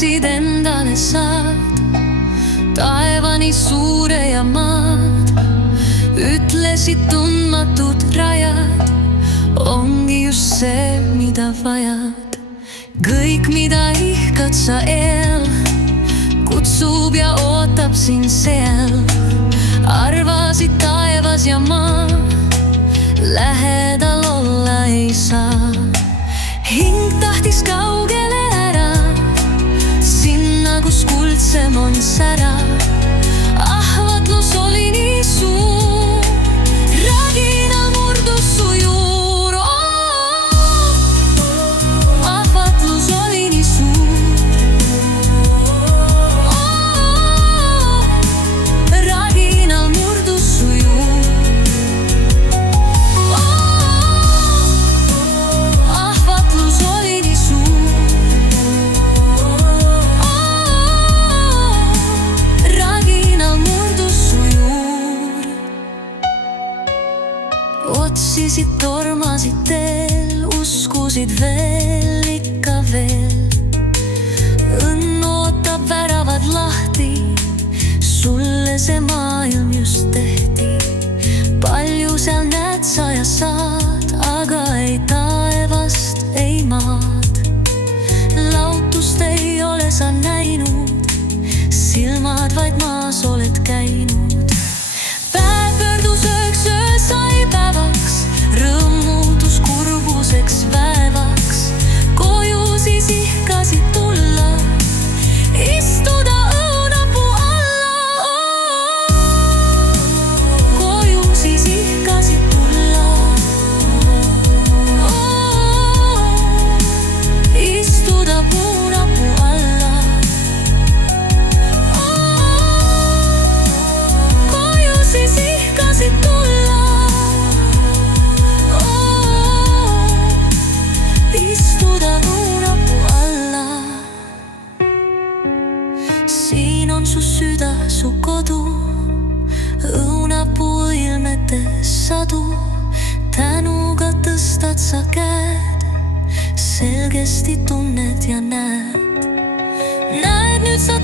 lubasid endale saad, taevani suure ja maad. Ütlesid tundmatud rajad, ongi just see, mida vajad. Kõik, mida ihkad sa eel, kutsub ja ootab sind seal. Arvasid taevas ja maa, lähedal olla ei saa. Hing tahtis kaugele ära, sinna, kus kuldsem on sära. Ahvatlus oli nii suur, raginal murdus su juur. Ahvatlus oli nii suur, raginal murdus su juur. Ahvatlus oli nii suur, raginal murdus su juur. Otsisid, tormasid teel, uskusid veel, ikka veel. Õnn ootab, väravad lahti, sulle see maailm just tehti. Palju seal näed sa ja saad, aga ei taevast, ei maad. Lautust ei ole sa näinud, silmad vaid maas oled käinud. Päev pöördus ööks, öö sai päevaks, rõõm muutus kurbuseks päevaks. Koju siis ihkasid tulla, istuda õunapuu alla. Koju siis ihkasid tulla, istuda õunapuu alla. Koju siis ihkasid tulla, istuda õunapuu alla. Siin on su süda, su kodu, õunapuu ilmetes sadu. Tänuga tõstad sa käed, selgesti tunned ja näed. Näed nüüd sa